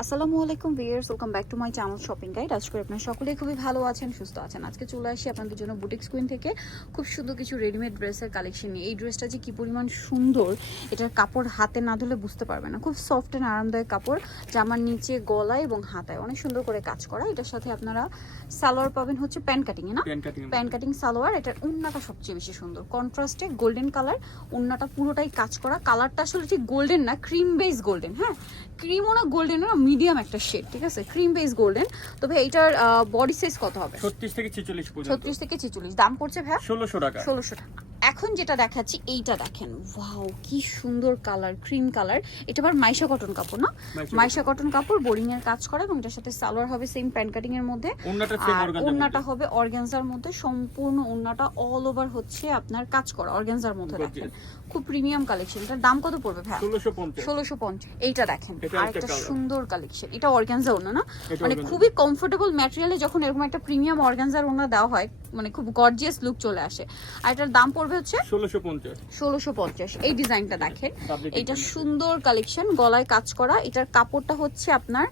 আসসালামু আলাইকুম viewers welcome back to my channel shopping guide. আজকে আপনারা সকলেই খুবই ভালো আছেন সুস্থ আছেন। আজকে চলে আসি আপনাদের জন্য বুটিক স্কুইন থেকে। খুব সুন্দর কিছু রেডিমেড ড্রেসের কালেকশন নিয়ে। এই ড্রেসটা যে কি পরিমাণ সুন্দর এটার কাপড় হাতে না ধরলে বুঝতে পারবে না। খুব সফট অ্যান্ড আরামদায়ক কাপড় জামার নিচে গলায় এবং হাতায়। অনেক সুন্দর করে কাজ করা। এটার সাথে আপনারা সালোয়ার পাবেন হচ্ছে প্যান্ট কাটিং না? Pant cutting pant cutting salwar. এটার উন্নাটা সবচেয়ে বেশি সুন্দর। কন্ট্রাস্টে গোল্ডেন কালার উন্নাটা পুরোটাই কাজ করা। কালারটা আসলে ঠিক গোল্ডেন না ক্রিম বেস গোল্ডেন হ্যাঁ ক্রিমও না গোল্ডেনও না মিডিয়াম একটা শেড ঠিক আছে? ক্রিম বেস গোল্ডেন তবে এইটার বডি সাইজ কত হবে? ছত্রিশ থেকে ছেচল্লিশ পর্যন্ত। ছত্রিশ থেকে ছেচল্লিশ দাম পড়ছে ভাই ষোলোশো টাকা। ষোলোশো টাকা। এখন যেটা দেখাচ্ছি এইটা দেখেন। ওয়াও কি সুন্দর কালার ক্রিম কালার। এটা আবার মাইশা কটন কাপড় না? মাইশা কটন। কাপড় বোরিং এর কাজ করা এবং এটার সাথে সালোয়ার হবে সেম প্যান্ট কাটিং এর মধ্যে। আর ওন্নাটা হবে অর্গানজার মধ্যে। সম্পূর্ণ ওন্নাটা অল ওভার হচ্ছে আপনার কাজ করা অর্গানজার মধ্যে দেখেন খুব প্রিমিয়াম কালেকশন এটার দাম কত পড়বে ভাই ষোলোশো পঞ্চাশ। ষোলোশো পঞ্চাশ। এইটা দেখেন। আর একটা সুন্দর কালেকশন এটা অর্গানজা ওনা না? মানে খুবই কমফোর্টেবল ম্যাটেরিয়ালে যখন এরকম একটা প্রিমিয়াম অর্গানজার ওনা দেওয়া হয় মানে খুব গর্জিয়াস লুক চলে আসে। আর এটার দাম পড়বে হচ্ছে ষোলোশো পঞ্চাশ। ষোলোশো পঞ্চাশ। এই ডিজাইনটা দেখেন। এটা সুন্দর কালেকশন গলায় কাজ করা। এটার কাপড়টা হচ্ছে আপনার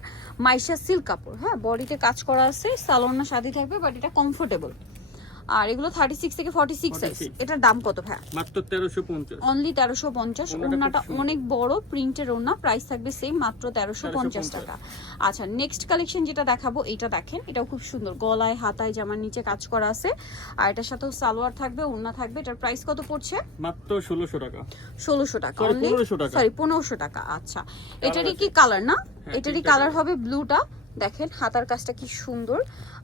মাইশা সিল্ক কাপড়। হ্যাঁ বডিতে কাজ করা আছে সালোনা সাদি থাকবে বাট এটা কমফোর্টেবল আর এগুলো থার্টি সিক্স থেকে ফর্টি সিক্স সাইজ এটার দাম কত ভাই মাত্র তেরোশো পঞ্চাশ। অনলি তেরোশো পঞ্চাশ। ওড়নাটা খুব ওড়নাটা সুন্দর। অনেক বড় প্রিন্টের ওড়না প্রাইস থাকবে সেম মাত্র তেরোশো পঞ্চাশ 1350 টাকা। আচ্ছা নেক্সট কালেকশন যেটা দেখাবো এটা দেখেন এটাও খুব সুন্দর। গলায় হাতায় জামার নিচে কাজ করা আছে। আর এটার সাথেও সালোয়ার থাকবে ওড়না থাকবে। এটার প্রাইস কত পড়ছে? মাত্র ষোলোশো টাকা। ষোলোশো টাকা। Sorry, অনলি 1500 টাকা। সরি পনেরোশো টাকা। আচ্ছা। এটারই কি কালার না? হ্যাঁ, এটারই কালার হবে ব্লুটা দেখেন হাতার কাজটা কি সুন্দর।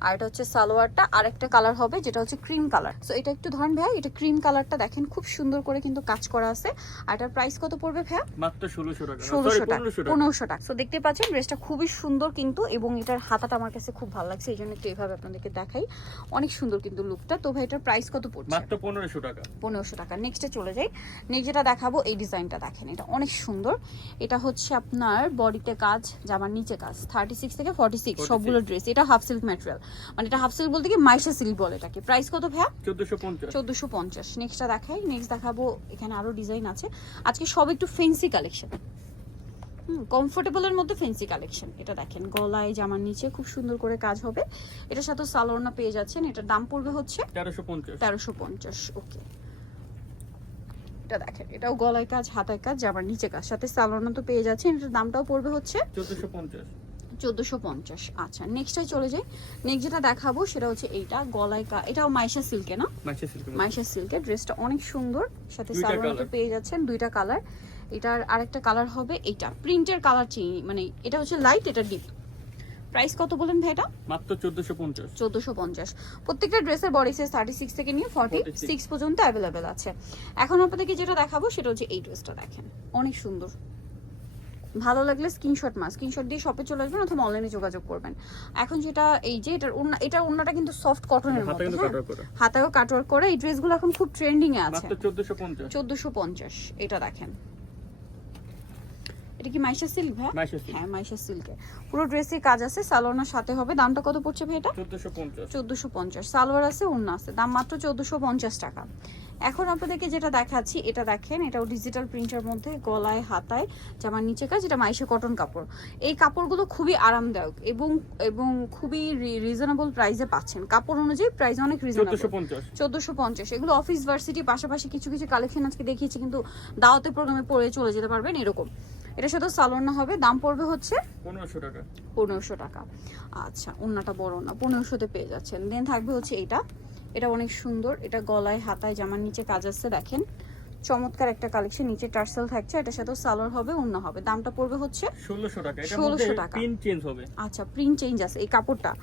আর এটা হচ্ছে সালোয়ারটা। আরেকটা কালার হবে যেটা হচ্ছে ক্রিম কালার সো এটা একটু ধরেন ভাইয়া এটা ক্রিম কালারটা দেখেন খুব সুন্দর করে কিন্তু কাজ করা আছে। আর এটার প্রাইস কত পড়বে ভাইয়া? মাত্র ষোলোশো টাকা। ষোলোশো টাকা। পনেরোশো টাকা। তো দেখতে পাচ্ছেন ড্রেসটা খুবই সুন্দর কিন্তু এবং এটার হাতাটা আমার কাছে খুব ভালো লাগছে। এই জন্য একটু এইভাবে আপনাদেরকে দেখাই। অনেক সুন্দর কিন্তু লুকটা তো ভাই এটার প্রাইস কত পড়ছে? মাত্র পনেরোশো টাকা। পনেরোশো টাকা। নেক্সটে চলে যাই। নেক্সট যেটা দেখাবো এই ডিজাইনটা দেখেন। এটা অনেক সুন্দর। এটা হচ্ছে আপনার বডিতে কাজ জামার নিচে কাজ। থার্টি সিক্স থেকে ফর্টি সিক্স সবগুলো ড্রেস এটা হাফ সিল্ক ম্যাটেরিয়াল মানে এটা হাফ সিল্ক বলতে কি মাইশা সিল্ক বলে এটাকে। প্রাইস কত ভাইয়া? চোদ্দশো পঞ্চাশ। চোদ্দোশো পঞ্চাশ। নেক্সটটা দেখাই। নেক্সট দেখাবো। এখানে আরও ডিজাইন আছে। আজকে সব একটু ফেন্সি কালেকশন কমফোর্টেবলের মধ্যে ফেন্সি কালেকশন এটা দেখেন গলায় জামার নিচে খুব সুন্দর করে কাজ হবে। এটার সাথে সালোয়ারনা পেয়ে যাচ্ছেন। এটার দাম পড়বে হচ্ছে তেরোশো পঞ্চাশ। তেরোশো পঞ্চাশ ওকে এটা দেখেন এটাও গলায় কাজ হাতায় কাজ জামার নিচে কাজ। সাথে সালোয়ারনা তো পেয়ে যাচ্ছেন। এটার দামটাও পড়বে হচ্ছে চোদ্দশো পঞ্চাশ। চোদ্দোশো পঞ্চাশ। আচ্ছা নেক্সটে চলে যাই। নেক্সট যেটা দেখাবো সেটা হচ্ছে এইটা গলায় কা এটাও মাইশা সিল্কে না? মাইশা সিল্কের ড্রেসটা অনেক সুন্দর। সাথে সালোয়ারটা পেয়ে যাচ্ছেন দুইটা কালার এটার আরেকটা কালার হবে এইটা। প্রিন্টের কালার চেঞ্জ মানে এটা হচ্ছে লাইট এটা ডিপ প্রাইস কত বলেন ভাই এটা? মাত্র চোদ্দশো পঞ্চাশ। চোদ্দোশো পঞ্চাশ। প্রত্যেকটা ড্রেসের বডি সাইজ থার্টি সিক্স থেকে নিয়ে ফর্টি 46 সিক্স পর্যন্ত অ্যাভেলেবেল আছে। এখন আপনাদেরকে যেটা দেখাবো সেটা হচ্ছে এই ড্রেসটা দেখেন। অনেক সুন্দর। ভালো লাগলে স্ক্রিনশট মা স্ক্রিনশট দিয়ে শপে চলে আসবেন অথবা অনলাইনে যোগাযোগ করবেন। এখন যেটা এই যে এটার ওড়না এটার ওড়নাটা কিন্তু সফট কটনের কিন্তু হ্যাঁ? হাতায়ও কাটওয়ার করে এই ড্রেসগুলো এখন খুব ট্রেন্ডিং এ আছে। মাত্র চোদ্দশো পঞ্চাশ। চোদ্দোশো পঞ্চাশ এটা দেখেন। এটা কি মাইশা সিল্ক ভাই? মাইশা সিল্ক হ্যাঁ মাইশা সিল্কে পুরো ড্রেসে কাজ আছে সালোয়ার সাথে হবে। দামটা কত পড়ছে ভাই এটা? চোদ্দশো পঞ্চাশ। চোদ্দোশো পঞ্চাশ। সালোয়ার আছে ওড়না আছে। দাম মাত্র চোদ্দোশো পঞ্চাশ টাকা। এখন আপনাদেরকে যেটা দেখাচ্ছি এটা দেখেন এটাও ডিজিটাল প্রিন্টের মধ্যে গলায় হাতায় জামার নিচে কাজ এটা মাইশে কটন কাপড়। এই কাপড়গুলো খুবই আরামদায়ক এবং এবং খুবই রিজনেবল প্রাইসে পাচ্ছেন। কাপড় অনুযায়ী প্রাইস অনেক রিজনেবল চোদ্দশো পঞ্চাশ। এগুলো অফিস ভার্সিটি পাশাপাশি কিছু কিছু কালেকশন আজকে দেখিয়েছি কিন্তু দাওয়াতে প্রোগ্রামে পরে চলে যেতে পারবেন এরকম। এটা শুধু সালোয়ার হবে দাম পড়বে হচ্ছে পনেরোশো টাকা। পনেরোশো টাকা। আচ্ছা ওন্নাটা বড় না পনেরোশোতে পেয়ে যাচ্ছেন। দেন থাকবে হচ্ছে এটা এটা অনেক সুন্দর। এটা গলায় হাতায় জামার নিচে কাজ আসছে দেখেন। চমৎকার একটা কালেকশন। নিচে টার্সেল থাকছে এটার সাথে সালোয়ার হবে অন্য হবে। দামটা পড়বে হচ্ছে ষোলোশো টাকা। এটা 1600 টাকা। পিন চেঞ্জ হবে। আচ্ছা প্রিন্ট চেঞ্জ আছে এই কাপড়টা।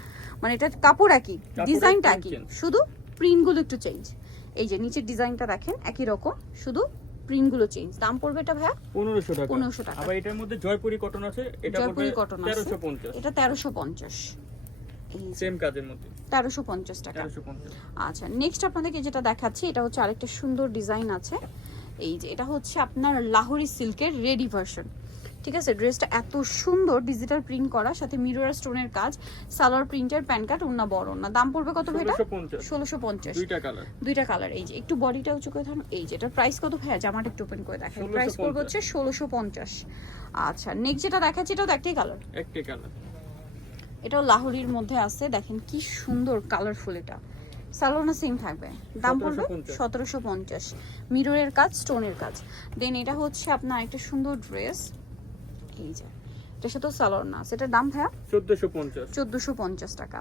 মানে এটা কাপড় একই ডিজাইনটা একই। শুধু প্রিন্টগুলো একটু চেঞ্জ। এই যে নিচের ডিজাইনটা দেখেন একই রকম। শুধু প্রিন্টগুলো চেঞ্জ। দাম পড়বে এটা ভাইয়া? পনেরোশো টাকা। 1500 টাকা। আবার এটার মধ্যে জয়পুরি কটন আছে এটা জয়পুরি কটন আছে। তেরোশো পঞ্চাশ। এটা তেরোশো পঞ্চাশ। এই সেম কাজের মধ্যে। তেরোশো পঞ্চাশ টাকা। আচ্ছা নেক্সট আপনাদেরকে যেটা দেখাচ্ছি এটা হচ্ছে আরেকটা সুন্দর ডিজাইন আছে। এই যে এটা হচ্ছে আপনার লাহোরি সিল্কের রেডি ভার্সন ঠিক আছে? ড্রেসটা এত সুন্দর ডিজিটাল প্রিন্ট করা সাথে মিরর স্টোনের কাজ সালোয়ার প্রিন্টের প্যান্ট কাট ওনা বড় না দাম পড়বে কত ভাই এটা? ষোলোশো পঞ্চাশ। দুইটা কালার দুইটা কালার এই যে একটু বডিটা উঁচু করে ধরুন এই যে এটার প্রাইস কত ভাইয়া জামাটা একটু ওপেন করে দেখেন প্রাইস পড়বে হচ্ছে ষোলোশো পঞ্চাশ। আচ্ছা নেক্সট যেটা দেখাচ্ছি এটাও তো একটাই কালার একটি কালার এটাও লাহোরির মধ্যে আছে দেখেন কি সুন্দর কালারফুল এটা। সালোনা সেম থাকবে। দাম পড়বে সতেরোশো পঞ্চাশ। মিররের কাজ স্টোনের কাজ। দেন এটা হচ্ছে আপনার একটা সুন্দর ড্রেস এই যে এটা সাথে সালোয়ার না সেটার দাম ভাইয়া? চোদ্দশো পঞ্চাশ। চোদ্দোশো পঞ্চাশ টাকা।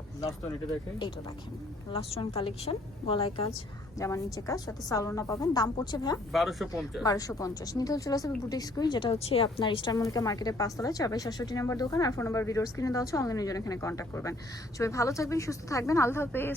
এটা দেখেন। লাস্ট ওয়ান কালেকশন গলায় কাজ। জামার নিচে কাজ সাথে সালোনা পাবেন। দাম পড়ছে ভাইয়া? বারোশো পঞ্চাশ। বারোশো পঞ্চাশ। নিতে চলে আসবে বুটিক স্কুল যেটা হচ্ছে আপনার ইস্টার মল্লিকা মার্কেটের পাঁচতলায় চার বাই সাতষট্টি নম্বর দোকান আর ফোন নম্বর ভিডিওর স্ক্রিনে দেওয়া হচ্ছে অনলাইনের জন্য এখানে কন্ট্যাক্ট করবেন। সবাই ভালো থাকবেন সুস্থ থাকবেন আল্লাহ হাফেজ।